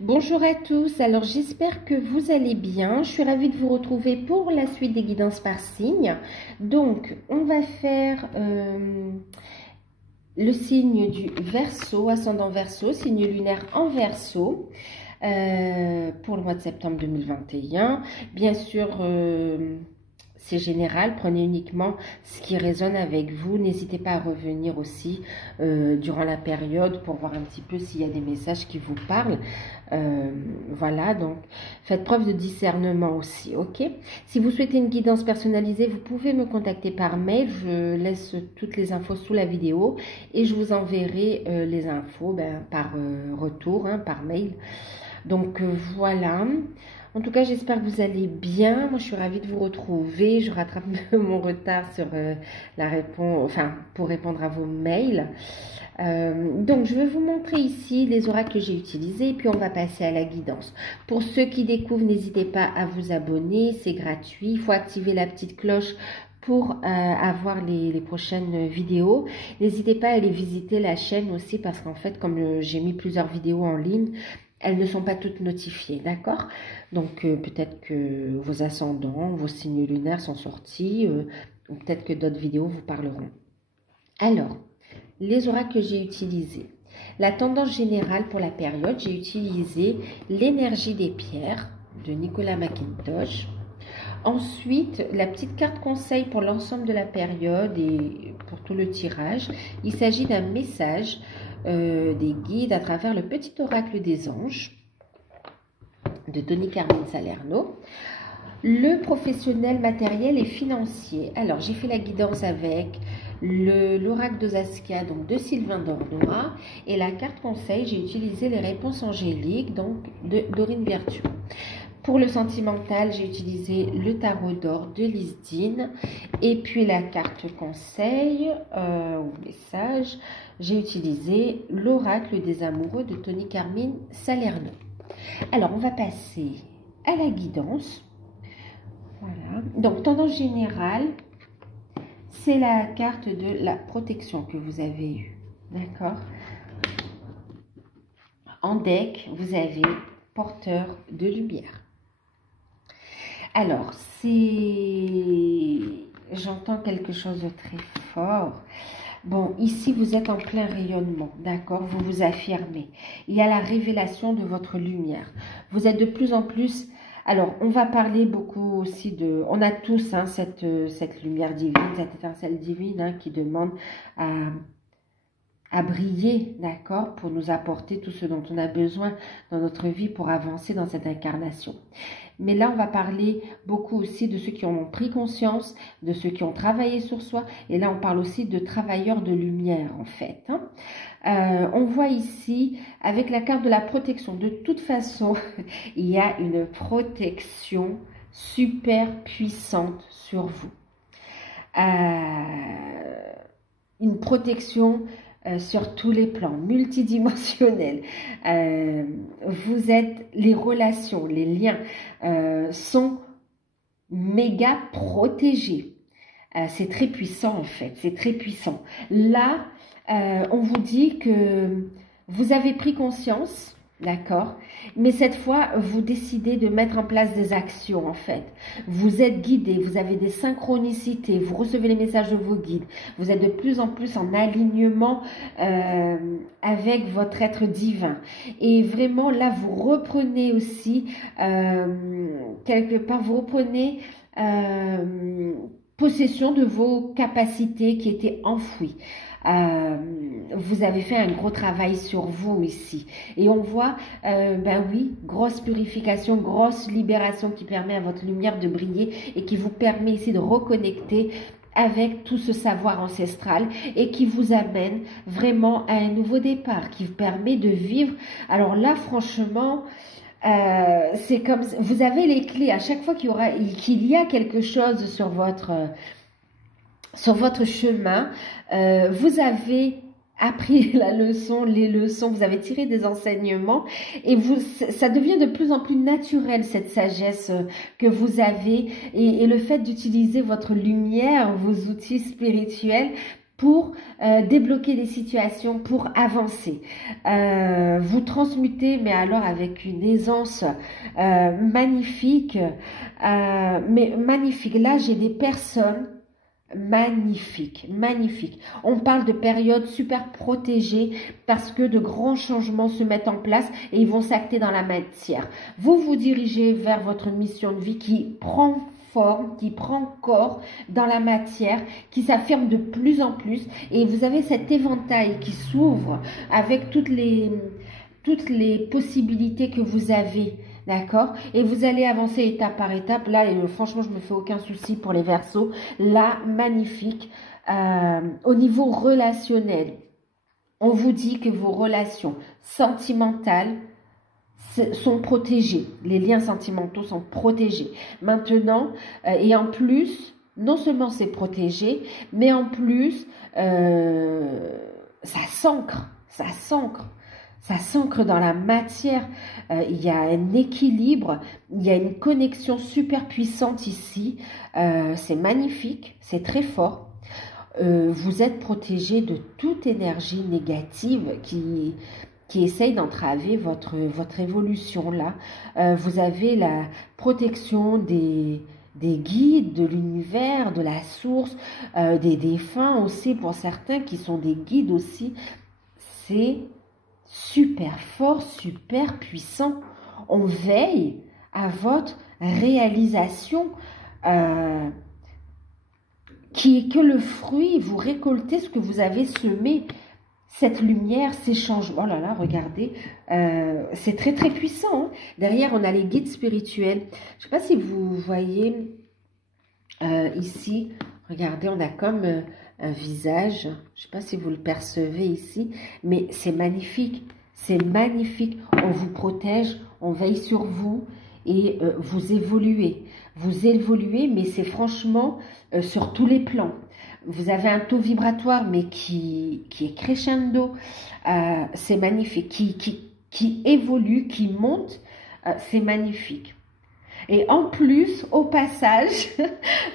Bonjour à tous, alors j'espère que vous allez bien. Je suis ravie de vous retrouver pour la suite des guidances par signe. Donc, on va faire le signe du Verseau, ascendant Verseau, signe lunaire en Verseau, pour le mois de septembre 2021. Bien sûr, c'est général, prenez uniquement ce qui résonne avec vous. N'hésitez pas à revenir aussi durant la période pour voir un petit peu s'il y a des messages qui vous parlent. Voilà, donc faites preuve de discernement aussi, ok? Si vous souhaitez une guidance personnalisée, vous pouvez me contacter par mail. Je laisse toutes les infos sous la vidéo et je vous enverrai les infos par retour, par mail. Donc voilà. En tout cas, j'espère que vous allez bien. Moi, je suis ravie de vous retrouver. Je rattrape mon retard sur la réponse, pour répondre à vos mails. Donc, je vais vous montrer ici les oracles que j'ai utilisés, et puis on va passer à la guidance. Pour ceux qui découvrent, n'hésitez pas à vous abonner, c'est gratuit. Il faut activer la petite cloche pour avoir les prochaines vidéos. N'hésitez pas à aller visiter la chaîne aussi, parce qu'en fait, comme j'ai mis plusieurs vidéos en ligne, elles ne sont pas toutes notifiées, d'accord? Donc, peut-être que vos ascendants, vos signes lunaires sont sortis, ou peut-être que d'autres vidéos vous parleront. Alors, les oracles que j'ai utilisés. La tendance générale pour la période, j'ai utilisé l'énergie des pierres de Nicolas McIntosh. Ensuite, la petite carte conseil pour l'ensemble de la période et pour tout le tirage. Il s'agit d'un message des guides à travers le petit oracle des anges de Tony Carmine Salerno. Le professionnel, matériel et financier. Alors, j'ai fait la guidance avec l'oracle de Zaskia, donc de Sylvain Dornois, et la carte conseil, j'ai utilisé les réponses angéliques, donc de Dorine Vertueux. Pour le sentimental, j'ai utilisé le tarot d'or de Lisdine. Et puis la carte conseil, ou message, j'ai utilisé l'oracle des amoureux de Tony Carmine Salerno. Alors, on va passer à la guidance. Voilà. Donc, tendance générale, c'est la carte de la protection que vous avez eue. D'accord? En deck, vous avez porteur de lumière. Alors, j'entends quelque chose de très fort. Bon, ici, vous êtes en plein rayonnement, d'accord? Vous vous affirmez. Il y a la révélation de votre lumière. Vous êtes de plus en plus... Alors, on va parler beaucoup aussi de... On a tous cette lumière divine, cette étincelle divine qui demande à briller, d'accord, pour nous apporter tout ce dont on a besoin dans notre vie pour avancer dans cette incarnation. Mais là, on va parler beaucoup aussi de ceux qui en ont pris conscience, de ceux qui ont travaillé sur soi. Et là, on parle aussi de travailleurs de lumière, en fait. On voit ici, avec la carte de la protection, de toute façon, il y a une protection super puissante sur vous. Une protection sur tous les plans, multidimensionnels. Vous êtes, les relations, les liens sont méga protégés. C'est très puissant en fait, c'est très puissant. Là, on vous dit que vous avez pris conscience, d'accord? Mais cette fois, vous décidez de mettre en place des actions en fait. Vous êtes guidé, vous avez des synchronicités, vous recevez les messages de vos guides. Vous êtes de plus en plus en alignement avec votre être divin. Et vraiment, là, vous reprenez aussi, quelque part, vous reprenez possession de vos capacités qui étaient enfouies. Vous avez fait un gros travail sur vous ici. Et on voit, oui, grosse purification, grosse libération qui permet à votre lumière de briller et qui vous permet ici de reconnecter avec tout ce savoir ancestral et qui vous amène vraiment à un nouveau départ, qui vous permet de vivre. Alors là, franchement... c'est comme vous avez les clés à chaque fois qu'il y a quelque chose sur votre chemin, vous avez appris la leçon, les leçons, vous avez tiré des enseignements et ça devient de plus en plus naturel cette sagesse que vous avez et le fait d'utiliser votre lumière, vos outils spirituels pour débloquer des situations, pour avancer. Vous transmutez, mais alors avec une aisance magnifique. Mais magnifique. Là, j'ai des personnes magnifiques, magnifiques. On parle de périodes super protégées parce que de grands changements se mettent en place et ils vont s'acter dans la matière. Vous vous dirigez vers votre mission de vie qui prend forme, qui prend corps dans la matière, qui s'affirme de plus en plus et vous avez cet éventail qui s'ouvre avec toutes les possibilités que vous avez. D'accord? Et vous allez avancer étape par étape. Là, franchement, je me fais aucun souci pour les Verseaux. Là, magnifique. Au niveau relationnel, on vous dit que vos relations sentimentales sont protégées. Les liens sentimentaux sont protégés. Maintenant, et en plus, non seulement c'est protégé, mais en plus, ça s'ancre. Ça s'ancre. Ça s'ancre dans la matière, il y a un équilibre, il y a une connexion super puissante ici, c'est magnifique, c'est très fort. Vous êtes protégé de toute énergie négative qui essaye d'entraver votre évolution là. Vous avez la protection des guides, de l'univers, de la source, des défunts aussi pour certains qui sont des guides aussi. C'est super fort, super puissant. On veille à votre réalisation qui est que le fruit. Vous récoltez ce que vous avez semé. Cette lumière, ces changements. Oh là là, regardez, c'est très très puissant. Hein. Derrière, on a les guides spirituels. Je ne sais pas si vous voyez ici. Regardez, on a comme un visage. Je ne sais pas si vous le percevez ici, mais c'est magnifique. C'est magnifique. On vous protège, on veille sur vous et vous évoluez. Vous évoluez, mais c'est franchement sur tous les plans. Vous avez un taux vibratoire, mais qui est crescendo. C'est magnifique. Qui évolue, qui monte. C'est magnifique. Et en plus, au passage,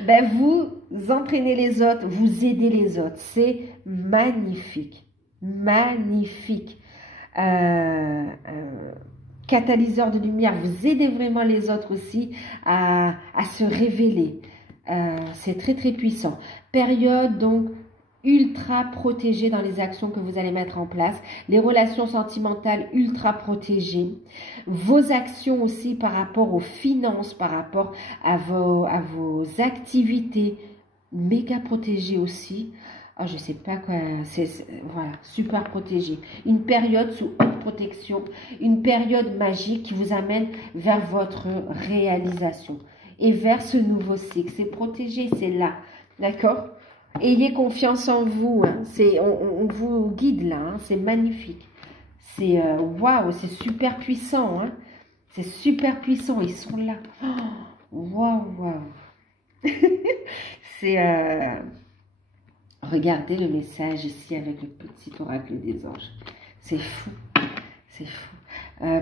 ben vous entraînez les autres, vous aidez les autres. C'est magnifique. Magnifique. Catalyseur de lumière, vous aidez vraiment les autres aussi à se révéler. C'est très très puissant. Période donc ultra protégée dans les actions que vous allez mettre en place. Les relations sentimentales ultra protégées. Vos actions aussi par rapport aux finances, par rapport à vos activités méga protégées aussi. Oh, je sais pas quoi, voilà, super protégé. Une période sous haute protection, une période magique qui vous amène vers votre réalisation et vers ce nouveau cycle. C'est protégé, c'est là, d'accord? Ayez confiance en vous, hein. On vous guide là, hein. C'est magnifique. C'est waouh, c'est super puissant, hein. C'est super puissant, ils sont là. Waouh, waouh. C'est regardez le message ici avec le petit oracle des anges. C'est fou. C'est fou.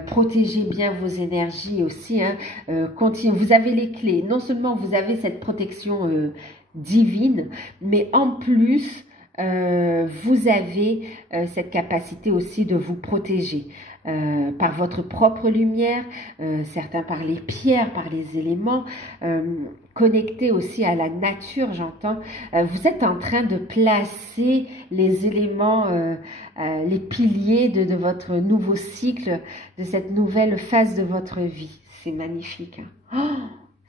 Protégez bien vos énergies aussi. Hein. Vous avez les clés. Non seulement vous avez cette protection divine, mais en plus, vous avez cette capacité aussi de vous protéger par votre propre lumière, certains par les pierres, par les éléments, connectés aussi à la nature, j'entends. Vous êtes en train de placer les éléments, les piliers de votre nouveau cycle, de cette nouvelle phase de votre vie. C'est magnifique. Hein. Oh,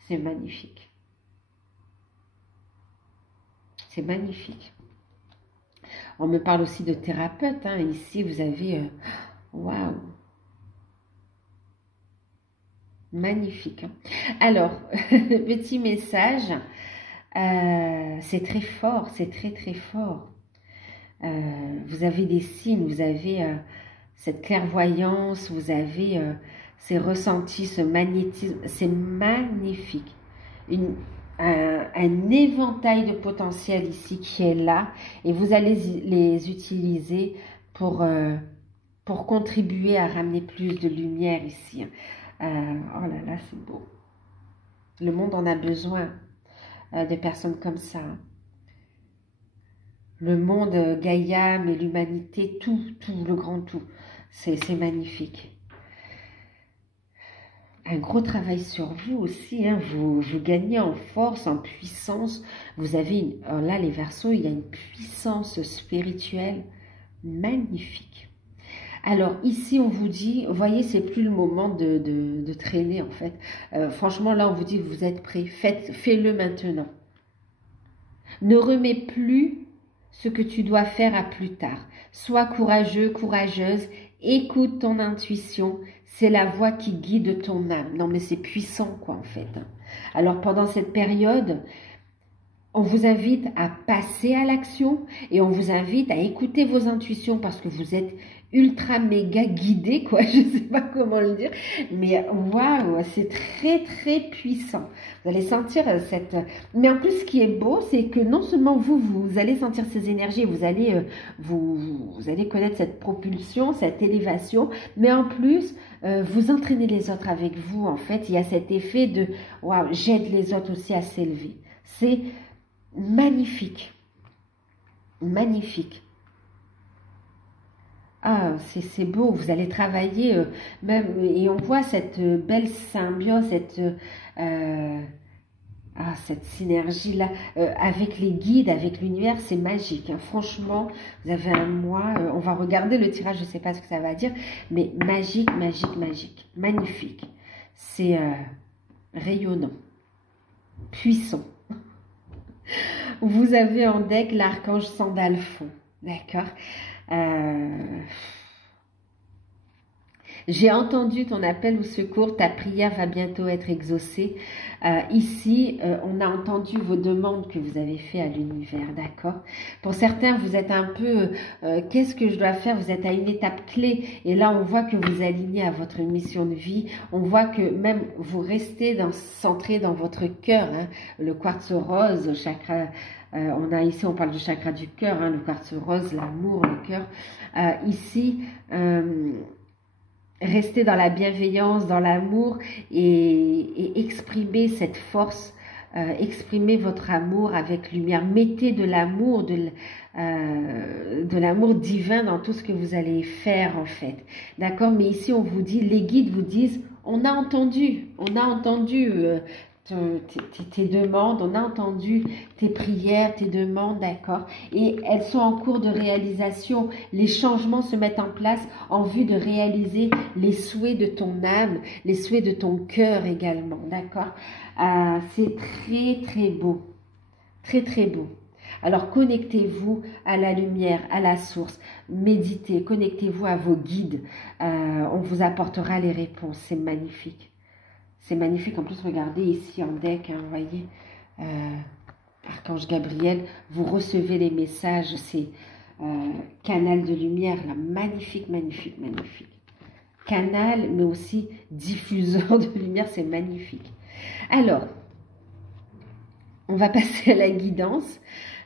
c'est magnifique. C'est magnifique. On me parle aussi de thérapeute. Hein. Ici, vous avez... waouh! Magnifique. Hein. Alors, petit message. C'est très fort. C'est très, très fort. Vous avez des signes. Vous avez cette clairvoyance. Vous avez ces ressentis, ce magnétisme. C'est magnifique. Un éventail de potentiel ici qui est là et vous allez les utiliser pour contribuer à ramener plus de lumière ici. Oh là là, c'est beau. Le monde en a besoin de personnes comme ça. Le monde, Gaïa, mais l'humanité, tout, le grand tout. C'est magnifique. Un gros travail sur vous aussi, hein. Vous gagnez en force, en puissance. Vous avez, là les Verseaux, il y a une puissance spirituelle magnifique. Alors ici on vous dit, vous voyez, c'est plus le moment de traîner en fait. Franchement là on vous dit, vous êtes prêts, fais-le maintenant. Ne remets plus ce que tu dois faire à plus tard. Sois courageux, courageuse, écoute ton intuition, c'est la voix qui guide ton âme. Non mais c'est puissant quoi en fait. Alors pendant cette période, on vous invite à passer à l'action et on vous invite à écouter vos intuitions parce que vous êtes ultra méga guidé, quoi. Je ne sais pas comment le dire, mais waouh, c'est très très puissant. Vous allez sentir cette... Mais en plus, ce qui est beau, c'est que non seulement vous allez sentir ces énergies, vous allez connaître cette propulsion, cette élévation, mais en plus, vous entraînez les autres avec vous. En fait, il y a cet effet de waouh, j'aide les autres aussi à s'élever. C'est magnifique, magnifique. Ah, c'est beau, vous allez travailler même, et on voit cette belle symbiose, cette synergie-là avec les guides, avec l'univers, c'est magique. Hein. Franchement, vous avez un mois, on va regarder le tirage, je ne sais pas ce que ça va dire, mais magique, magique, magique, magnifique. C'est rayonnant, puissant. Vous avez en deck l'archange Sandalphon, d'accord. J'ai entendu ton appel au secours, ta prière va bientôt être exaucée. Ici, on a entendu vos demandes que vous avez faites à l'univers, d'accord? Pour certains, vous êtes un peu, qu'est-ce que je dois faire? Vous êtes à une étape clé et là, on voit que vous alignez à votre mission de vie. On voit que même vous restez centré dans votre cœur, hein, le quartz rose, chakra. Ici, on parle du chakra du cœur, hein, le quartz rose, l'amour, le cœur. Ici, restez dans la bienveillance, dans l'amour et exprimez cette force, exprimez votre amour avec lumière. Mettez de l'amour divin dans tout ce que vous allez faire en fait. D'accord? Mais ici, on vous dit, les guides vous disent, on a entendu tes demandes, on a entendu tes prières, tes demandes, d'accord, et elles sont en cours de réalisation. Les changements se mettent en place en vue de réaliser les souhaits de ton âme, les souhaits de ton cœur également, d'accord. C'est très très beau, très très beau. Alors connectez-vous à la lumière, à la source, méditez, connectez-vous à vos guides, on vous apportera les réponses, c'est magnifique. C'est magnifique. En plus, regardez ici en deck, hein, vous voyez, Archange Gabriel, vous recevez les messages, c'est canal de lumière, là, magnifique, magnifique, magnifique. Canal, mais aussi diffuseur de lumière, c'est magnifique. Alors, on va passer à la guidance.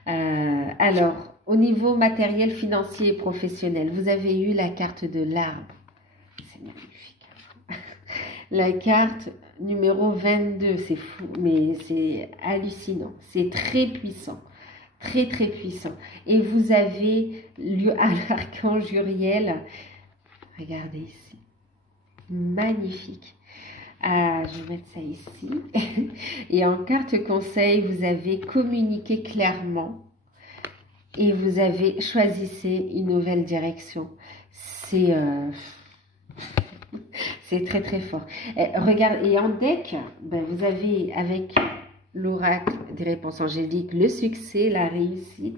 Alors, au niveau matériel, financier et professionnel, vous avez eu la carte de l'arbre. C'est magnifique. La carte numéro 22, c'est fou, mais c'est hallucinant. C'est très puissant. Très, très puissant. Et vous avez l'archange Uriel. Regardez ici. Magnifique. Je vais mettre ça ici. Et en carte conseil, vous avez communiqué clairement. Et vous avez choisi une nouvelle direction. C'est très très fort. Regarde, et en deck, vous avez avec l'oracle des réponses angéliques le succès, la réussite.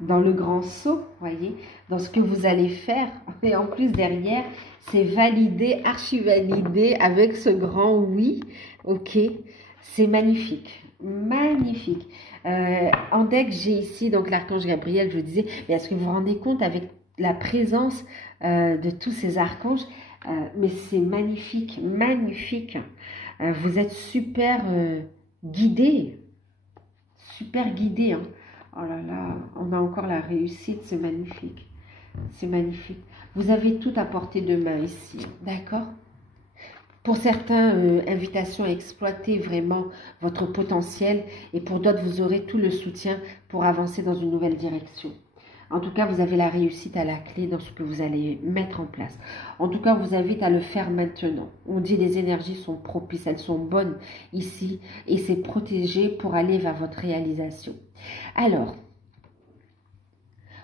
Dans le grand saut, voyez, dans ce que vous allez faire. Et en plus derrière, c'est validé, archi validé avec ce grand oui. Ok, c'est magnifique. Magnifique. En deck, j'ai ici donc l'archange Gabriel, je vous disais, mais est-ce que vous vous rendez compte avec la présence de tous ces archanges, mais c'est magnifique, magnifique. Vous êtes super guidés, super guidés. Hein. Oh là là, on a encore la réussite, c'est magnifique. C'est magnifique. Vous avez tout à portée de main ici, d'accord? Pour certains, invitation à exploiter vraiment votre potentiel et pour d'autres, vous aurez tout le soutien pour avancer dans une nouvelle direction. En tout cas, vous avez la réussite à la clé dans ce que vous allez mettre en place. En tout cas, on vous invite à le faire maintenant. On dit les énergies sont propices, elles sont bonnes ici et c'est protégé pour aller vers votre réalisation. Alors,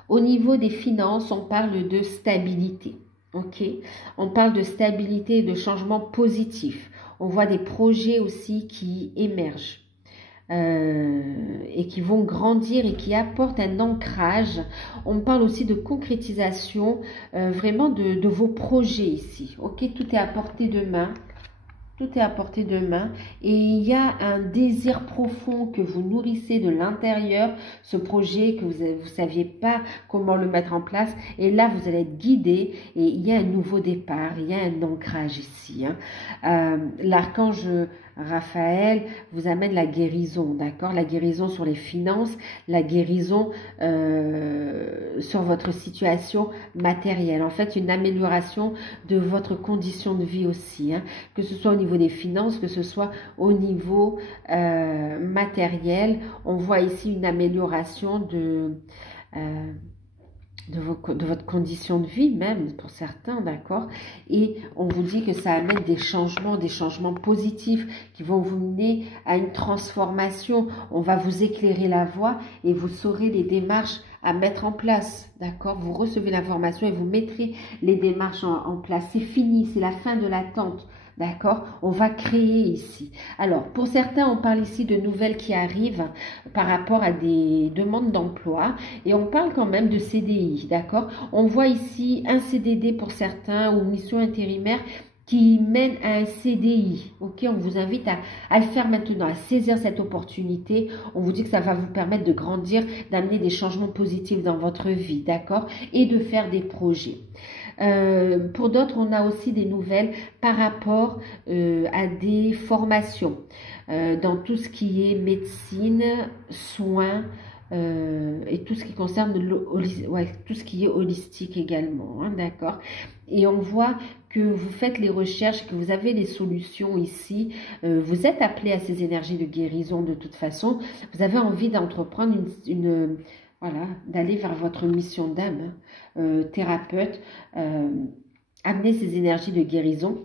au niveau des finances, on parle de stabilité. Ok, on parle de stabilité et de changement positif. On voit des projets aussi qui émergent. Et qui vont grandir et qui apportent un ancrage. On parle aussi de concrétisation vraiment de vos projets ici. Ok, tout est à portée de main. Tout est à portée de main et il y a un désir profond que vous nourrissez de l'intérieur, ce projet que vous ne saviez pas comment le mettre en place et là vous allez être guidé et il y a un nouveau départ, il y a un ancrage ici. L'archange Raphaël vous amène la guérison, d'accord? La guérison sur les finances, la guérison sur votre situation matérielle. En fait, une amélioration de votre condition de vie aussi, que ce soit au niveau des finances, que ce soit au niveau matériel. On voit ici une amélioration de votre condition de vie même pour certains, d'accord? Et on vous dit que ça amène des changements positifs qui vont vous mener à une transformation. On va vous éclairer la voie et vous saurez les démarches à mettre en place, d'accord? Vous recevez l'information et vous mettrez les démarches en place. C'est fini, c'est la fin de l'attente. D'accord? On va créer ici. Alors, pour certains, on parle ici de nouvelles qui arrivent par rapport à des demandes d'emploi et on parle quand même de CDI, d'accord? On voit ici un CDD pour certains ou mission intérimaire qui mène à un CDI. Ok, on vous invite à le faire maintenant, à saisir cette opportunité. On vous dit que ça va vous permettre de grandir, d'amener des changements positifs dans votre vie, d'accord? Et de faire des projets. Pour d'autres, on a aussi des nouvelles par rapport à des formations dans tout ce qui est médecine, soins et tout ce qui concerne tout ce qui est holistique également, d'accord? Et on voit que vous faites les recherches, que vous avez les solutions ici. Vous êtes appelé à ces énergies de guérison de toute façon. Vous avez envie d'entreprendre voilà, d'aller vers votre mission d'âme, thérapeute, amener ces énergies de guérison,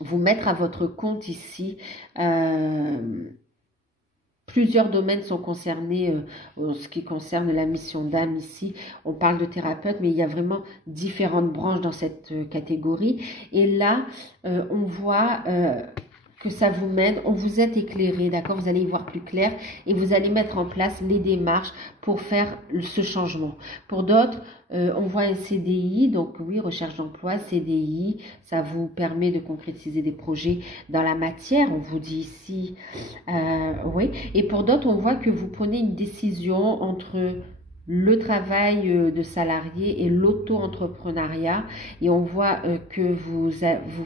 vous mettre à votre compte ici. Plusieurs domaines sont concernés en ce qui concerne la mission d'âme ici. On parle de thérapeute, mais il y a vraiment différentes branches dans cette catégorie. Et là, on voit que ça vous mène, on vous est éclairé, d'accord? Vous allez y voir plus clair et vous allez mettre en place les démarches pour faire ce changement. Pour d'autres, on voit un CDI, donc oui, recherche d'emploi, CDI, ça vous permet de concrétiser des projets dans la matière, on vous dit ici, oui. Et pour d'autres, on voit que vous prenez une décision entre le travail de salarié et l'auto-entrepreneuriat et on voit que vous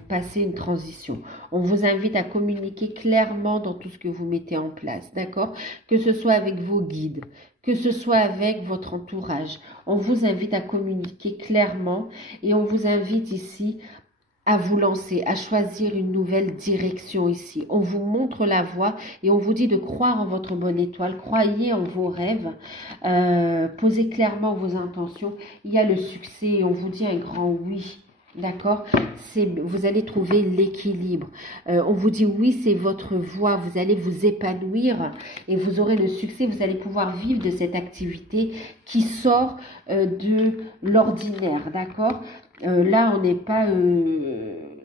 passez une transition. On vous invite à communiquer clairement dans tout ce que vous mettez en place, d'accord? Que ce soit avec vos guides, que ce soit avec votre entourage. On vous invite à communiquer clairement et on vous invite ici à vous lancer, à choisir une nouvelle direction ici. On vous montre la voie et on vous dit de croire en votre bonne étoile, croyez en vos rêves, posez clairement vos intentions. Il y a le succès et on vous dit un grand oui. D'accord? Vous allez trouver l'équilibre. On vous dit oui, c'est votre voie. Vous allez vous épanouir et vous aurez le succès. Vous allez pouvoir vivre de cette activité qui sort de l'ordinaire. D'accord? Là, on n'est pas,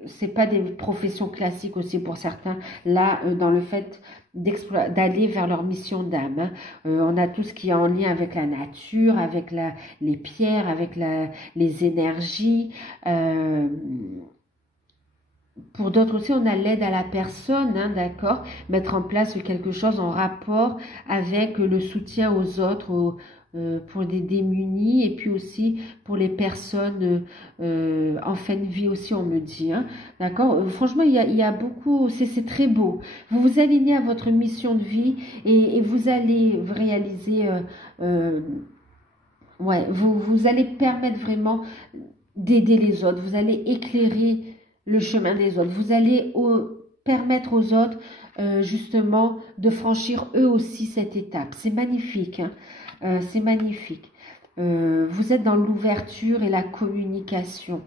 c'est pas des professions classiques aussi pour certains. Là, dans le fait d'aller vers leur mission d'âme, on a tout ce qui est en lien avec la nature, avec les pierres, avec les énergies. Pour d'autres aussi, on a l'aide à la personne, d'accord? Mettre en place quelque chose en rapport avec le soutien aux autres, pour des démunis et puis aussi pour les personnes en fin de vie aussi, on me dit, d'accord? Franchement, il y a beaucoup, c'est très beau. Vous vous alignez à votre mission de vie et vous allez réaliser, ouais, vous allez permettre vraiment d'aider les autres. Vous allez éclairer le chemin des autres. Vous allez permettre aux autres justement de franchir eux aussi cette étape. C'est magnifique, hein. C'est magnifique. Vous êtes dans l'ouverture et la communication.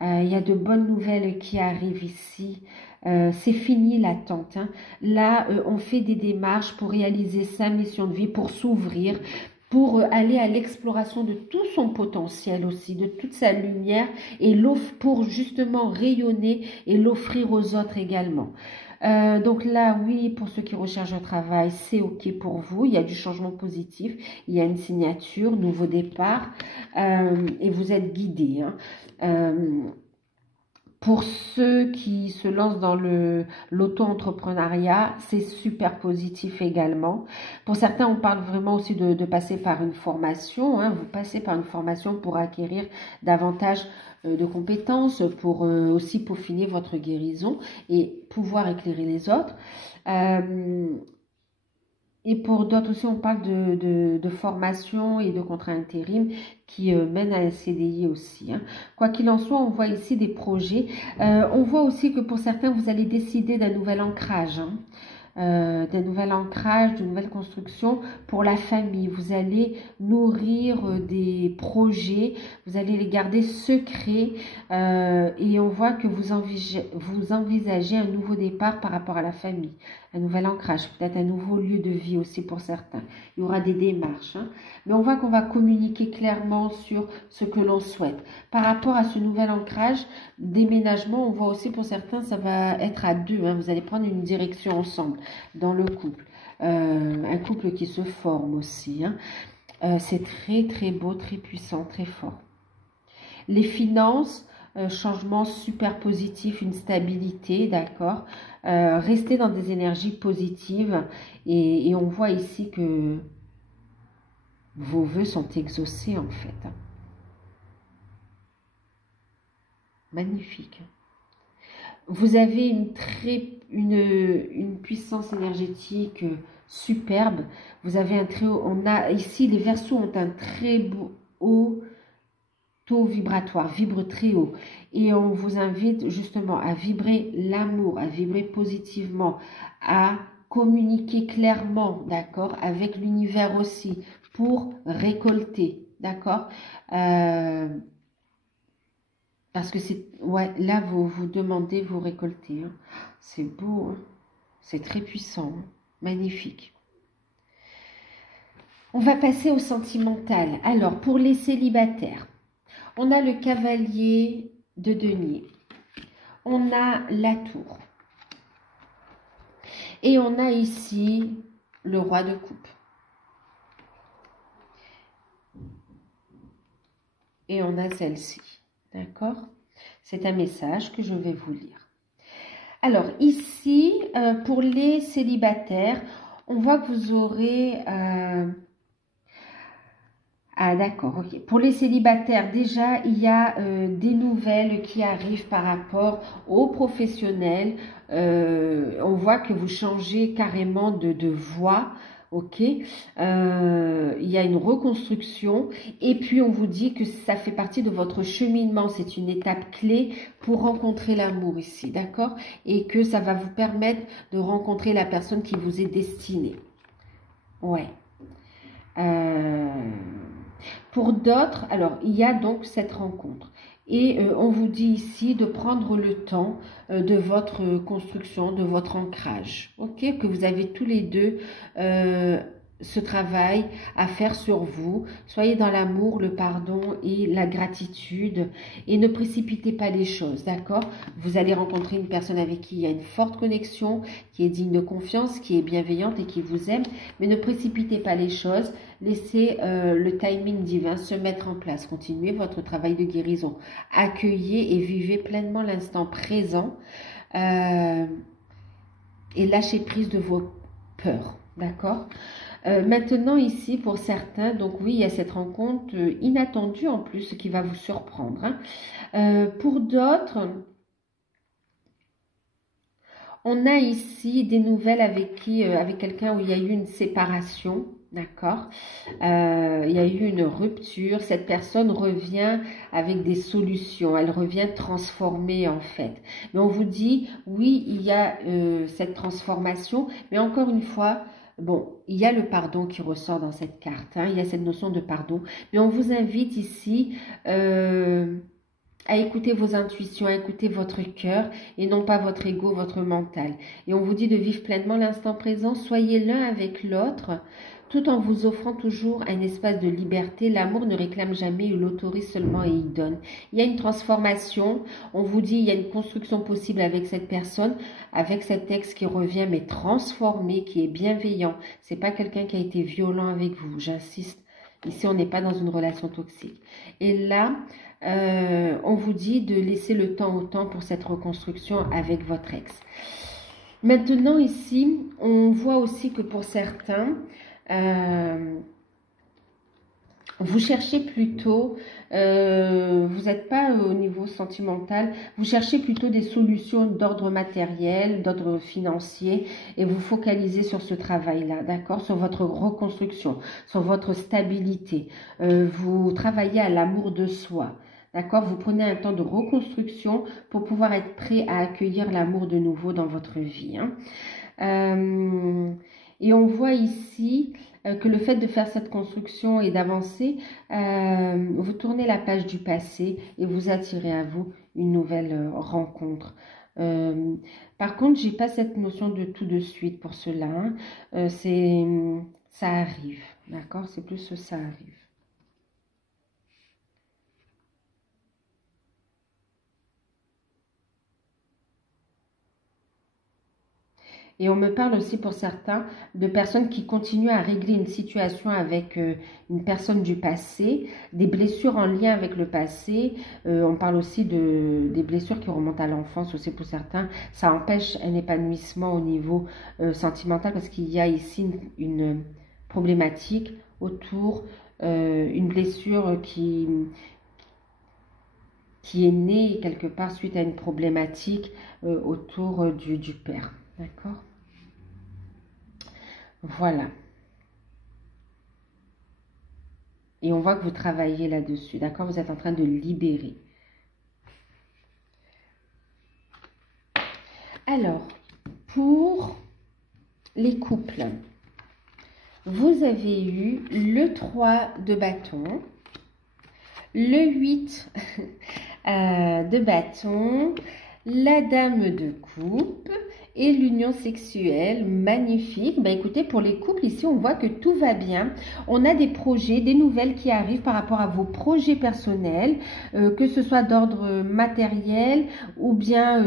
Il y a de bonnes nouvelles qui arrivent ici. C'est fini l'attente, hein. Là, on fait des démarches pour réaliser sa mission de vie, pour s'ouvrir, pour aller à l'exploration de tout son potentiel aussi, de toute sa lumière, et pour justement rayonner et l'offrir aux autres également. Donc là, oui, pour ceux qui recherchent un travail, c'est OK pour vous. Il y a du changement positif, il y a une signature, nouveau départ, et vous êtes guidé, hein. Pour ceux qui se lancent dans l'auto-entrepreneuriat, c'est super positif également. Pour certains, on parle vraiment aussi de passer par une formation, hein. Vous passez par une formation pour acquérir davantage de compétences, pour aussi peaufiner votre guérison et pouvoir éclairer les autres. Et pour d'autres aussi, on parle de formation et de contrat intérim qui mènent à un CDI aussi, hein. Quoi qu'il en soit, on voit ici des projets. On voit aussi que pour certains, vous allez décider d'un nouvel ancrage, hein. D'un nouvel ancrage, d'une nouvelle construction pour la famille. Vous allez nourrir des projets, vous allez les garder secrets et on voit que vous envisagez un nouveau départ par rapport à la famille, un nouvel ancrage, peut-être un nouveau lieu de vie aussi pour certains. Il y aura des démarches, hein. Mais on voit qu'on va communiquer clairement sur ce que l'on souhaite. Par rapport à ce nouvel ancrage, déménagement, on voit aussi pour certains, ça va être à deux, hein. Vous allez prendre une direction ensemble dans le couple. Un couple qui se forme aussi, hein. C'est très très beau, très puissant, très fort. Les finances, changement super positif, une stabilité, d'accord. Restez dans des énergies positives et on voit ici que vos vœux sont exaucés en fait, hein. Magnifique. Vous avez une puissance énergétique superbe. Vous avez un très haut, ici les Verseaux ont un très haut taux vibratoire, vibre très haut. Et on vous invite justement à vibrer l'amour, à vibrer positivement, à communiquer clairement, d'accord, avec l'univers aussi, pour récolter, d'accord. Parce que c'est, ouais, là vous demandez, vous récoltez, hein. C'est beau, hein. C'est très puissant, hein. Magnifique. On va passer au sentimental. Alors, pour les célibataires, on a le cavalier de denier. On a la tour. Et on a ici le roi de coupe. Et on a celle-ci. D'accord? C'est un message que je vais vous lire. Alors, ici, pour les célibataires, on voit que vous aurez... Ah d'accord, ok. Pour les célibataires, déjà, il y a des nouvelles qui arrivent par rapport aux professionnels. On voit que vous changez carrément de voie, ok. Il y a une reconstruction et puis on vous dit que ça fait partie de votre cheminement. C'est une étape clé pour rencontrer l'amour ici, d'accord. Et que ça va vous permettre de rencontrer la personne qui vous est destinée. Ouais. Pour d'autres, alors il y a donc cette rencontre et on vous dit ici de prendre le temps de votre construction, de votre ancrage, ok, que vous avez tous les deux ce travail à faire sur vous. Soyez dans l'amour, le pardon et la gratitude et ne précipitez pas les choses, d'accord. Vous allez rencontrer une personne avec qui il y a une forte connexion, qui est digne de confiance, qui est bienveillante et qui vous aime, mais ne précipitez pas les choses. Laissez le timing divin se mettre en place. Continuez votre travail de guérison. Accueillez et vivez pleinement l'instant présent et lâchez prise de vos peurs, d'accord. Maintenant ici pour certains, donc oui, il y a cette rencontre inattendue en plus qui va vous surprendre, hein. Pour d'autres, on a ici des nouvelles avec quelqu'un où il y a eu une séparation, D'accord? Il y a eu une rupture. Cette personne revient avec des solutions. Elle revient transformée en fait. Mais on vous dit, oui, il y a cette transformation. Mais encore une fois, bon, il y a le pardon qui ressort dans cette carte. Hein, il y a cette notion de pardon. Mais on vous invite ici à écouter vos intuitions, à écouter votre cœur et non pas votre ego, votre mental. Et on vous dit de vivre pleinement l'instant présent. Soyez l'un avec l'autre, tout en vous offrant toujours un espace de liberté. L'amour ne réclame jamais, il autorise seulement et il donne. Il y a une transformation, on vous dit il y a une construction possible avec cette personne, avec cet ex qui revient mais transformé, qui est bienveillant. C'est pas quelqu'un qui a été violent avec vous, j'insiste. Ici, on n'est pas dans une relation toxique. Et là, on vous dit de laisser le temps au temps pour cette reconstruction avec votre ex. Maintenant, ici, on voit aussi que pour certains, vous cherchez plutôt, vous n'êtes pas au niveau sentimental, vous cherchez plutôt des solutions d'ordre matériel, d'ordre financier, et vous focalisez sur ce travail-là, d'accord, sur votre reconstruction, sur votre stabilité. Vous travaillez à l'amour de soi. D'accord, vous prenez un temps de reconstruction pour pouvoir être prêt à accueillir l'amour de nouveau dans votre vie. Hein. Et on voit ici que le fait de faire cette construction et d'avancer, vous tournez la page du passé et vous attirez à vous une nouvelle rencontre. Par contre, j'ai pas cette notion de tout de suite pour cela. Hein. Ça arrive, d'accord? C'est plus ça arrive. Et on me parle aussi pour certains de personnes qui continuent à régler une situation avec une personne du passé, des blessures en lien avec le passé. On parle aussi des blessures qui remontent à l'enfance aussi pour certains. Ça empêche un épanouissement au niveau sentimental parce qu'il y a ici une problématique autour, une blessure qui est née quelque part suite à une problématique autour du père. D'accord? Voilà. Et on voit que vous travaillez là-dessus. D'accord? Vous êtes en train de libérer. Alors, pour les couples, vous avez eu le 3 de bâton, le 8 de bâton, la dame de coupe et l'union sexuelle, magnifique. Ben écoutez, pour les couples, ici, on voit que tout va bien. On a des projets, des nouvelles qui arrivent par rapport à vos projets personnels, que ce soit d'ordre matériel ou bien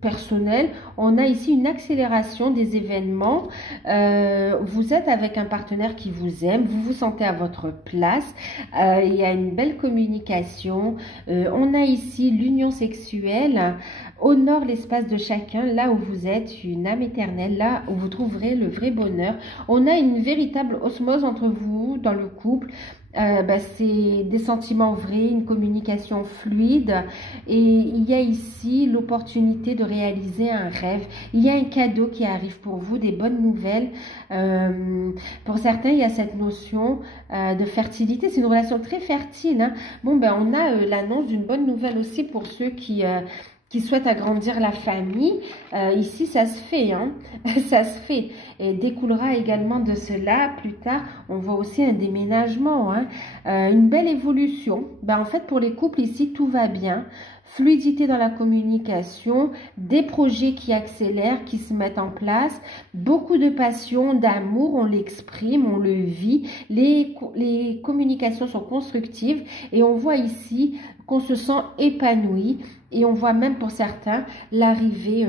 personnel. On a ici une accélération des événements. Vous êtes avec un partenaire qui vous aime, vous vous sentez à votre place. Il y a une belle communication. On a ici l'union sexuelle. Honore l'espace de chacun, là où vous êtes, une âme éternelle, là où vous trouverez le vrai bonheur. On a une véritable osmose entre vous dans le couple. C'est des sentiments vrais, une communication fluide et il y a ici l'opportunité de réaliser un rêve. Il y a un cadeau qui arrive pour vous, des bonnes nouvelles. Pour certains, il y a cette notion de fertilité. C'est une relation très fertile. Hein. Bon, on a l'annonce d'une bonne nouvelle aussi pour ceux qui souhaitent agrandir la famille. Ici, ça se fait, hein. Ça se fait. Et découlera également de cela, plus tard, on voit aussi un déménagement, hein. Une belle évolution. En fait, pour les couples, ici, tout va bien. Fluidité dans la communication, des projets qui accélèrent, qui se mettent en place, beaucoup de passion, d'amour, on l'exprime, on le vit, les communications sont constructives et on voit ici qu'on se sent épanoui et on voit même pour certains l'arrivée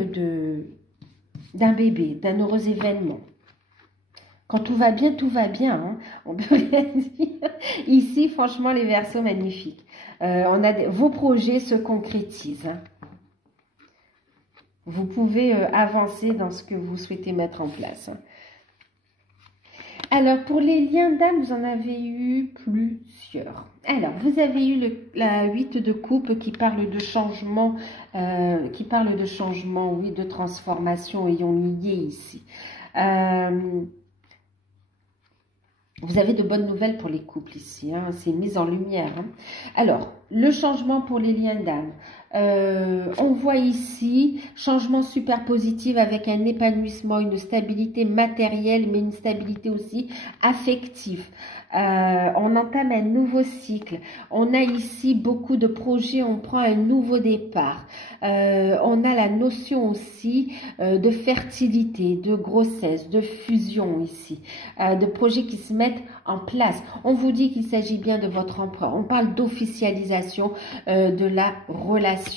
d'un bébé, d'un heureux événement. Quand tout va bien, hein, on peut rien dire. Ici, franchement, les Verseaux, magnifiques. Vos projets se concrétisent. Hein. Vous pouvez avancer dans ce que vous souhaitez mettre en place. Hein. Alors, pour les liens d'âme, vous en avez eu plusieurs. Alors, vous avez eu la 8 de coupe qui parle de changement, oui, de transformation, et on y est ici. Vous avez de bonnes nouvelles pour les couples ici, hein, c'est une mise en lumière. Hein. Alors, le changement pour les liens d'âme. On voit ici changement super positif avec un épanouissement, une stabilité matérielle, mais une stabilité aussi affective. On entame un nouveau cycle. On a ici beaucoup de projets, on prend un nouveau départ. On a la notion aussi de fertilité, de grossesse, de fusion ici, de projets qui se mettent en place. On vous dit qu'il s'agit bien de votre empereur. On parle d'officialisation de la relation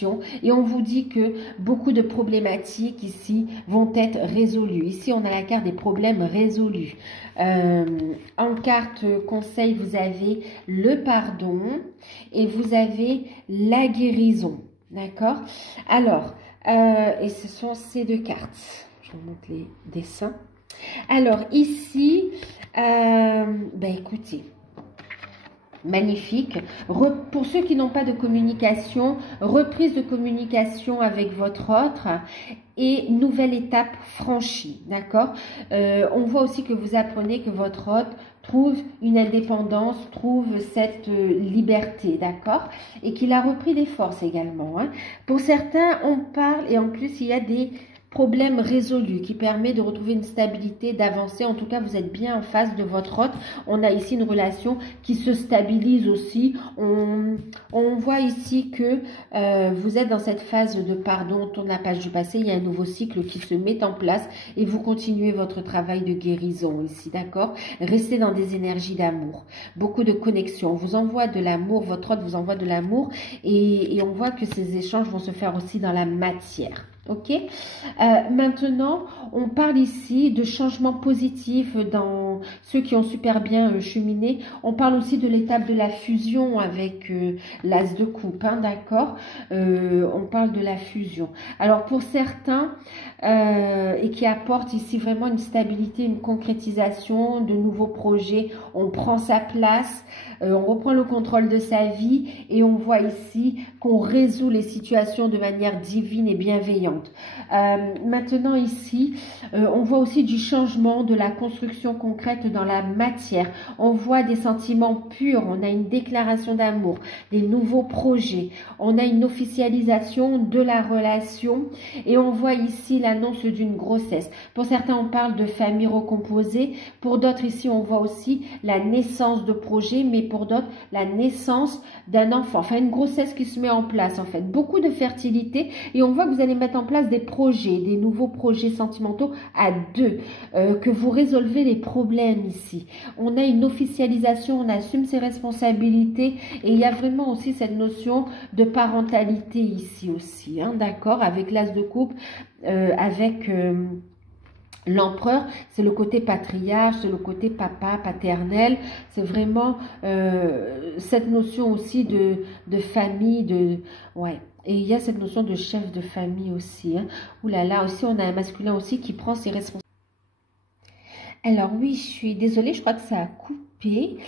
et on vous dit que beaucoup de problématiques ici vont être résolues. Ici, on a la carte des problèmes résolus. En carte conseil, vous avez le pardon et vous avez la guérison. D'accord? Alors, et ce sont ces deux cartes. Je vous montre les dessins. Alors, ici, écoutez, magnifique. Pour ceux qui n'ont pas de communication, reprise de communication avec votre autre et nouvelle étape franchie, d'accord? On voit aussi que vous apprenez que votre hôte trouve une indépendance, trouve cette liberté, d'accord? Et qu'il a repris des forces également. Hein. Pour certains, on parle et en plus, il y a des problème résolu qui permet de retrouver une stabilité, d'avancer. En tout cas, vous êtes bien en face de votre hôte. On a ici une relation qui se stabilise aussi. On voit ici que vous êtes dans cette phase de pardon, on tourne la page du passé. Il y a un nouveau cycle qui se met en place et vous continuez votre travail de guérison ici, d'accord? Restez dans des énergies d'amour, beaucoup de connexion. On vous envoie de l'amour, votre hôte vous envoie de l'amour et on voit que ces échanges vont se faire aussi dans la matière. Ok. Maintenant, on parle ici de changements positifs dans ceux qui ont super bien cheminé. On parle aussi de l'étape de la fusion avec l'as de coupe, hein, d'accord. On parle de la fusion. Alors pour certains, et qui apporte ici vraiment une stabilité, une concrétisation de nouveaux projets, on prend sa place, on reprend le contrôle de sa vie et on voit ici qu'on résout les situations de manière divine et bienveillante. Maintenant ici, on voit aussi du changement, de la construction concrète dans la matière. On voit des sentiments purs, on a une déclaration d'amour, des nouveaux projets, on a une officialisation de la relation et on voit ici l'annonce d'une grossesse. Pour certains, on parle de famille recomposée. Pour d'autres, ici, on voit aussi la naissance de projets, mais pour d'autres, la naissance d'un enfant. Enfin, une grossesse qui se met en place, en fait. Beaucoup de fertilité et on voit que vous allez mettre en place des projets, des nouveaux projets sentimentaux à deux, que vous résolvez les problèmes ici. On a une officialisation, on assume ses responsabilités et il y a vraiment aussi cette notion de parentalité ici aussi, hein, d'accord, avec l'as de coupe, avec l'empereur, c'est le côté patriarche, c'est le côté papa, paternel, c'est vraiment cette notion aussi de famille, ouais. Et il y a cette notion de chef de famille aussi. Hein. Ouh là là, aussi on a un masculin aussi qui prend ses responsabilités. Alors oui, je suis désolée, je crois que ça a coupé.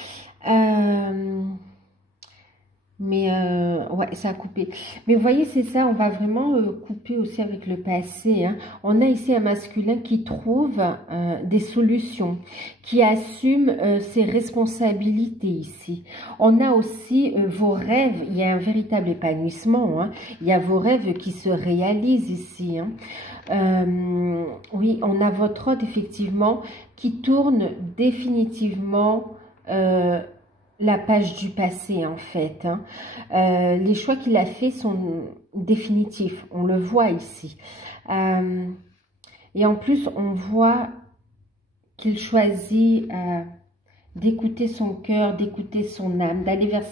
Ouais, ça a coupé. Mais vous voyez, c'est ça, on va vraiment couper aussi avec le passé. Hein. On a ici un masculin qui trouve des solutions, qui assume ses responsabilités ici. On a aussi vos rêves, il y a un véritable épanouissement. Hein. Il y a vos rêves qui se réalisent ici. Hein. Oui, on a votre hôte, effectivement, qui tourne définitivement la page du passé, en fait. Hein. Les choix qu'il a faits sont définitifs. On le voit ici. Et en plus, on voit qu'il choisit d'écouter son cœur, d'écouter son âme, d'aller vers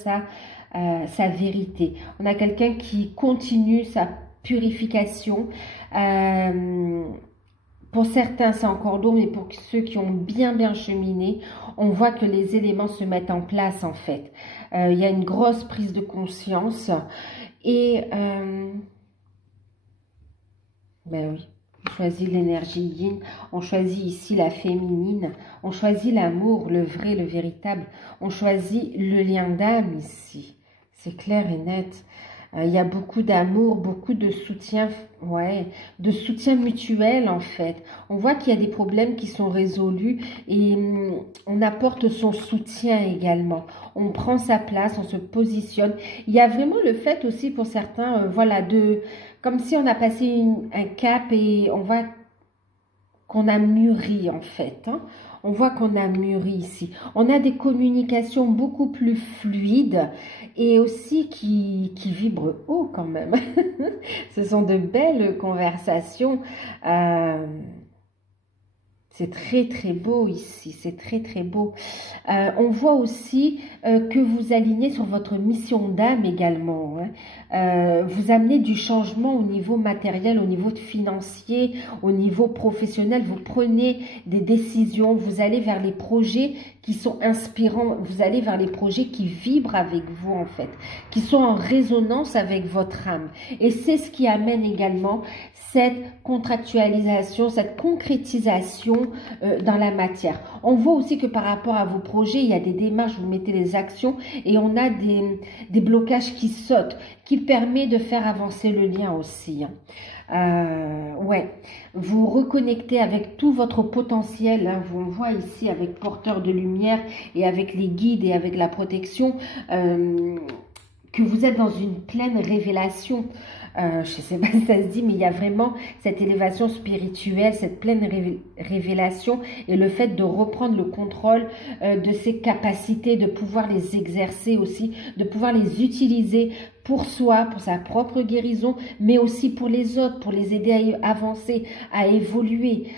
sa vérité. On a quelqu'un qui continue sa purification. Pour certains, c'est encore d'eau, mais pour ceux qui ont bien cheminé, on voit que les éléments se mettent en place, en fait. Il y a une grosse prise de conscience. Et, ben oui, on choisit l'énergie yin, on choisit ici la féminine, on choisit l'amour, le vrai, le véritable. On choisit le lien d'âme ici. C'est clair et net. Il y a beaucoup d'amour, beaucoup de soutien, ouais, de soutien mutuel en fait. On voit qu'il y a des problèmes qui sont résolus et on apporte son soutien également. On prend sa place, on se positionne. Il y a vraiment le fait aussi pour certains, voilà, comme si on a passé un cap et on voit qu'on a mûri en fait, hein. On voit qu'on a mûri ici. On a des communications beaucoup plus fluides et aussi qui vibrent haut quand même. Ce sont de belles conversations. C'est très très beau ici, c'est très très beau. On voit aussi que vous alignez sur votre mission d'âme également, hein. Vous amenez du changement au niveau matériel, au niveau financier, au niveau professionnel. Vous prenez des décisions, vous allez vers les projets qui sont inspirants, vous allez vers les projets qui vibrent avec vous en fait, qui sont en résonance avec votre âme. Et c'est ce qui amène également cette contractualisation, cette concrétisation dans la matière. On voit aussi que par rapport à vos projets, il y a des démarches, vous mettez des actions et on a des blocages qui sautent, qui permet de faire avancer le lien aussi, hein. Ouais, vous reconnectez avec tout votre potentiel, hein. On voit ici avec porteur de lumière et avec les guides et avec la protection que vous êtes dans une pleine révélation. Je ne sais pas si ça se dit, mais il y a vraiment cette élévation spirituelle, cette pleine révélation et le fait de reprendre le contrôle de ses capacités, de pouvoir les exercer aussi, de pouvoir les utiliser pour soi, pour sa propre guérison, mais aussi pour les autres, pour les aider à avancer, à évoluer.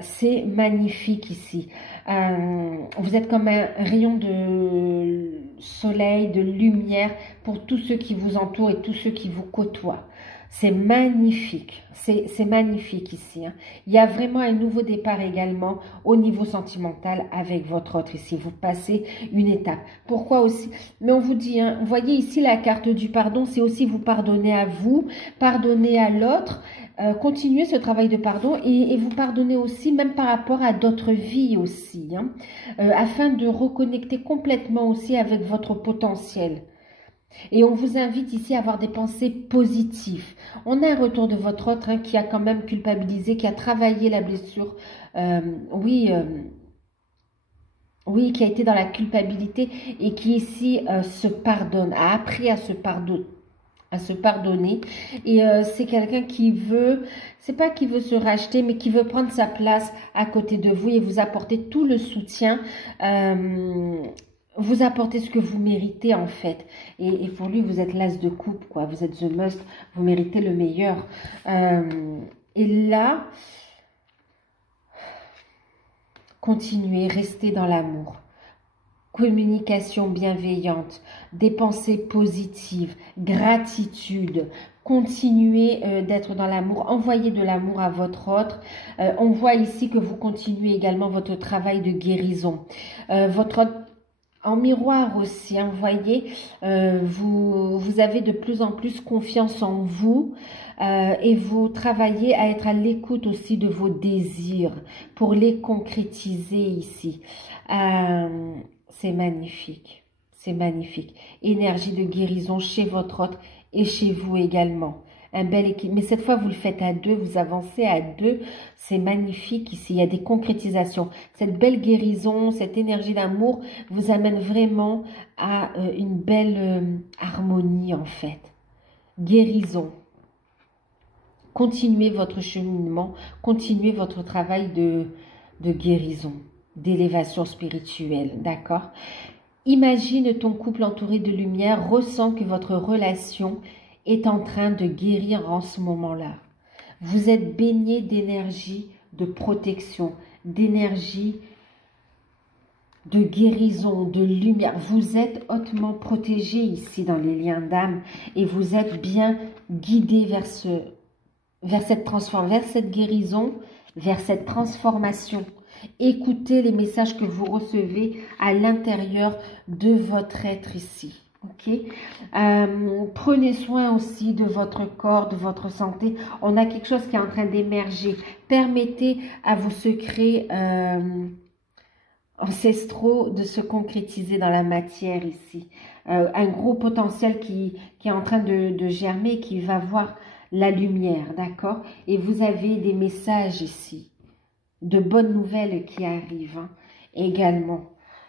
C'est magnifique ici. Vous êtes comme un rayon de soleil, de lumière pour tous ceux qui vous entourent et tous ceux qui vous côtoient. C'est magnifique, c'est magnifique ici, hein. Il y a vraiment un nouveau départ également au niveau sentimental avec votre autre ici. Vous passez une étape. Pourquoi aussi? Mais on vous dit, hein, vous voyez ici la carte du pardon, c'est aussi vous pardonner à vous, pardonner à l'autre, continuer ce travail de pardon et vous pardonner aussi, même par rapport à d'autres vies aussi, hein, afin de reconnecter complètement aussi avec votre potentiel. Et on vous invite ici à avoir des pensées positives. On a un retour de votre autre, hein, qui a quand même culpabilisé, qui a travaillé la blessure. Oui, qui a été dans la culpabilité et qui ici se pardonne, a appris à se pardonner. Et c'est quelqu'un qui veut, c'est pas qui veut se racheter, mais qui veut prendre sa place à côté de vous et vous apporter tout le soutien. Vous apportez ce que vous méritez en fait. Et pour lui, vous êtes l'as de coupe, quoi. Vous êtes the must, vous méritez le meilleur. Et là, continuez, restez dans l'amour. Communication bienveillante, des pensées positives, gratitude. Continuez d'être dans l'amour, envoyez de l'amour à votre autre. On voit ici que vous continuez également votre travail de guérison. Votre autre, en miroir aussi, hein, vous voyez, vous avez de plus en plus confiance en vous et vous travaillez à être à l'écoute aussi de vos désirs pour les concrétiser ici. C'est magnifique, c'est magnifique. Énergie de guérison chez votre autre et chez vous également. Un bel équilibre. Mais cette fois, vous le faites à deux, vous avancez à deux. C'est magnifique ici. Il y a des concrétisations. Cette belle guérison, cette énergie d'amour vous amène vraiment à une belle harmonie en fait. Guérison. Continuez votre cheminement, continuez votre travail de guérison, d'élévation spirituelle, d'accord? Imagine ton couple entouré de lumière, ressens que votre relation est en train de guérir en ce moment-là. Vous êtes baigné d'énergie de protection, d'énergie de guérison, de lumière. Vous êtes hautement protégé ici dans les liens d'âme et vous êtes bien guidé vers cette transformation, vers cette guérison, vers cette transformation. Écoutez les messages que vous recevez à l'intérieur de votre être ici. Ok, prenez soin aussi de votre corps, de votre santé. On a quelque chose qui est en train d'émerger. Permettez à vos secrets ancestraux de se concrétiser dans la matière ici. un gros potentiel qui est en train de germer, qui va voir la lumière, d'accord? Et vous avez des messages ici, de bonnes nouvelles qui arrivent hein, également.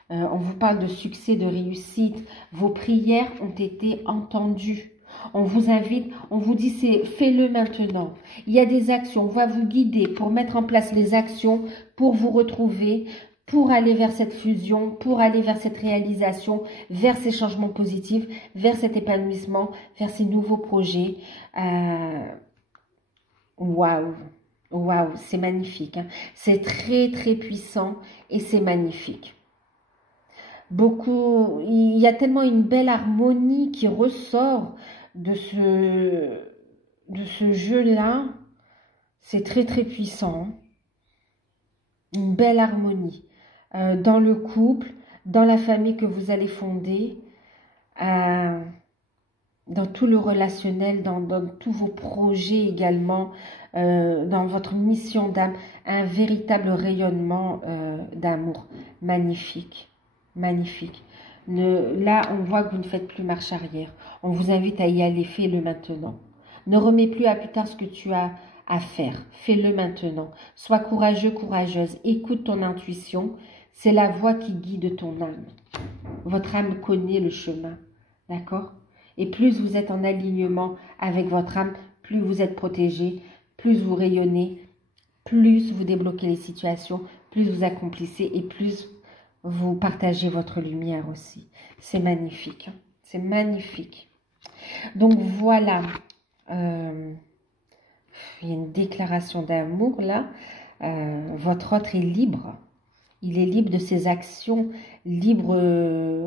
On vous parle de succès, de réussite. Vos prières ont été entendues. On vous invite, on vous dit, fais-le maintenant. Il y a des actions, on va vous guider pour mettre en place les actions, pour vous retrouver, pour aller vers cette fusion, pour aller vers cette réalisation, vers ces changements positifs, vers cet épanouissement, vers ces nouveaux projets. Waouh, waouh, c'est magnifique. Hein. C'est très, très puissant et c'est magnifique. Il y a tellement une belle harmonie qui ressort de ce jeu-là. C'est très, très puissant. Hein. Une belle harmonie dans le couple, dans la famille que vous allez fonder, dans tout le relationnel, dans tous vos projets également, dans votre mission d'âme, un véritable rayonnement d'amour. Magnifique, magnifique. Là, on voit que vous ne faites plus marche arrière. On vous invite à y aller, fais-le maintenant. Ne remets plus à plus tard ce que tu as à faire. Fais-le maintenant. Sois courageux, courageuse. Écoute ton intuition. C'est la voix qui guide ton âme. Votre âme connaît le chemin. D'accord? Et plus vous êtes en alignement avec votre âme, plus vous êtes protégé, plus vous rayonnez, plus vous débloquez les situations, plus vous accomplissez et plus vous partagez votre lumière aussi. C'est magnifique. Hein? C'est magnifique. Donc voilà. Il y a une déclaration d'amour là. Votre autre est libre. Il est libre de ses actions. Libre,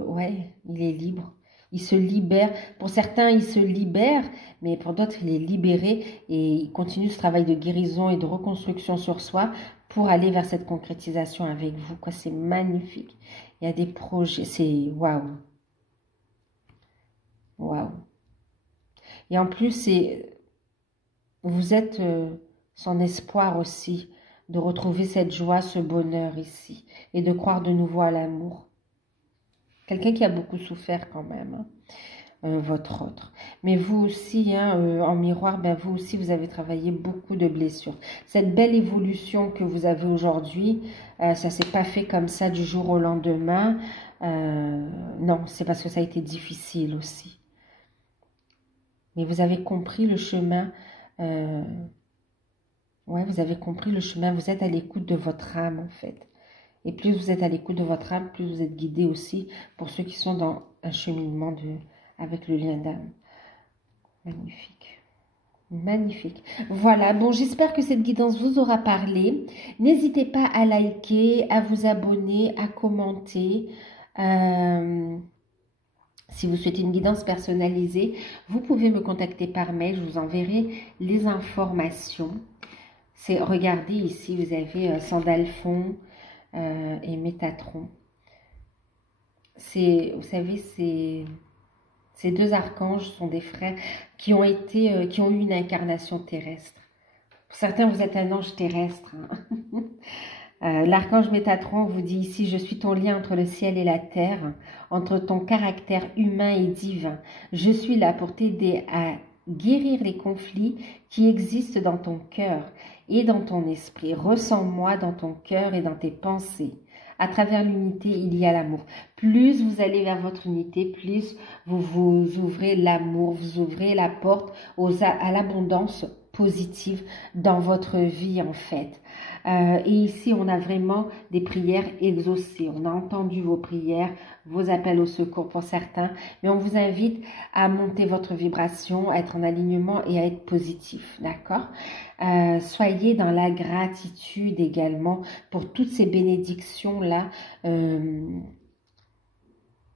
ouais, il est libre. Il se libère. Pour certains, il se libère, mais pour d'autres, il est libéré et il continue ce travail de guérison et de reconstruction sur soi pour aller vers cette concrétisation avec vous. C'est magnifique. Il y a des projets. C'est waouh. Waouh. Et en plus, vous êtes son espoir aussi de retrouver cette joie, ce bonheur ici et de croire de nouveau à l'amour. Quelqu'un qui a beaucoup souffert quand même, hein, votre autre. Mais vous aussi, hein, en miroir, ben vous aussi, vous avez travaillé beaucoup de blessures. Cette belle évolution que vous avez aujourd'hui, ça ne s'est pas fait comme ça du jour au lendemain. Non, c'est parce que ça a été difficile aussi. Mais vous avez compris le chemin. Ouais, vous avez compris le chemin. Vous êtes à l'écoute de votre âme, en fait. Et plus vous êtes à l'écoute de votre âme, plus vous êtes guidé aussi pour ceux qui sont dans un cheminement avec le lien d'âme. Magnifique. Magnifique. Voilà, bon, j'espère que cette guidance vous aura parlé. N'hésitez pas à liker, à vous abonner, à commenter. Si vous souhaitez une guidance personnalisée, vous pouvez me contacter par mail. Je vous enverrai les informations. Regardez ici, vous avez Sandalphon et Métatron. Vous savez, ces deux archanges sont des frères qui ont eu une incarnation terrestre. Pour certains, vous êtes un ange terrestre. Hein. L'archange Métatron vous dit ici, je suis ton lien entre le ciel et la terre, entre ton caractère humain et divin. Je suis là pour t'aider à guérir les conflits qui existent dans ton cœur et dans ton esprit. Ressens-moi dans ton cœur et dans tes pensées. À travers l'unité, il y a l'amour. Plus vous allez vers votre unité, plus vous ouvrez l'amour, vous ouvrez la porte à l'abondance positive dans votre vie en fait. Et ici, on a vraiment des prières exaucées. On a entendu vos prières, vos appels au secours pour certains, mais on vous invite à monter votre vibration, à être en alignement et à être positif, d'accord? Soyez dans la gratitude également pour toutes ces bénédictions-là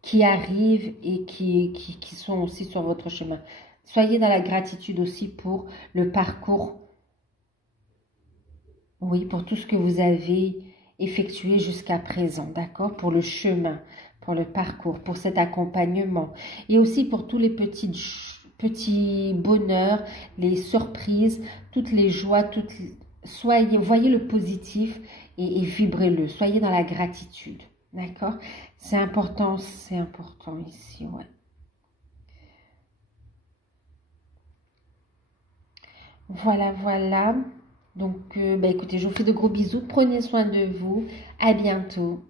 qui arrivent et qui sont aussi sur votre chemin. Soyez dans la gratitude aussi pour le parcours, oui, pour tout ce que vous avez effectué jusqu'à présent, d'accord? Pour le chemin, pour le parcours, pour cet accompagnement et aussi pour tous les petits bonheurs, les surprises, toutes les joies, voyez le positif et vibrez-le. Soyez dans la gratitude, d'accord? C'est important ici, ouais. Voilà, voilà. Donc, bah, écoutez, je vous fais de gros bisous. Prenez soin de vous. À bientôt.